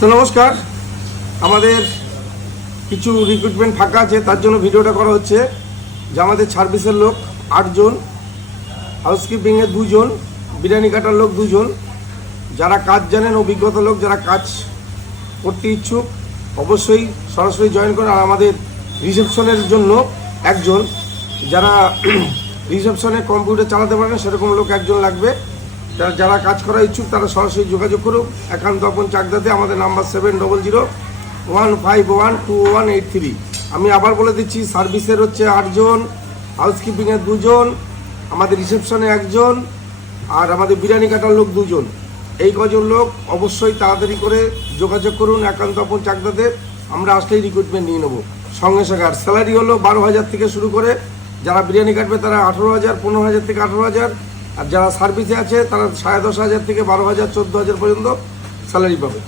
তো নমস্কার, আমাদের কিছু রিক্রুটমেন্ট ফাঁকা আছে, তার জন্য ভিডিওটা করা হচ্ছে। যে আমাদের সার্ভিসের লোক 8 জন, হাউসকিপিংয়ে 2 জন, বিরিয়ানি কাটার লোক 2 জন। যারা কাজ জানেন, অভিজ্ঞতা লোক যারা কাজ করতে ইচ্ছুক অবশ্যই সরাসরি জয়েন করেন। আর আমাদের রিসেপশনের জন্য 1 জন, যারা রিসেপশনে কম্পিউটার চালাতে পারেন সেরকম লোক 1 জন লাগবে। যারা কাজ করা ইচ্ছুক তারা সরাসরি যোগাযোগ করুন। একান্ত আপন চাকদাতে আমাদের নাম্বার 7001512183। আমি আবার বলে দিচ্ছি, সার্ভিসের হচ্ছে 8 জন, হাউসকিপিংয়ে 2 জন, আমাদের রিসেপশনে 1 জন, আর আমাদের বিরিয়ানি কাটার লোক 2 জন। এই কজন লোক অবশ্যই তাড়াতাড়ি করে যোগাযোগ করুন একান্ত আপন চাকদাতে। আমরা আসলেই রিক্রুটমেন্ট নিয়ে নেবো সঙ্গে সঙ্গে। আর স্যালারি হলো 12,000 থেকে শুরু করে, যারা বিরিয়ানি কাটবে তারা 18,000, 15,000 থেকে 18,000, আর যারা সার্ভিসে আছে তারা 10,500 থেকে 12,000, 14,000 পর্যন্ত স্যালারি পাবে।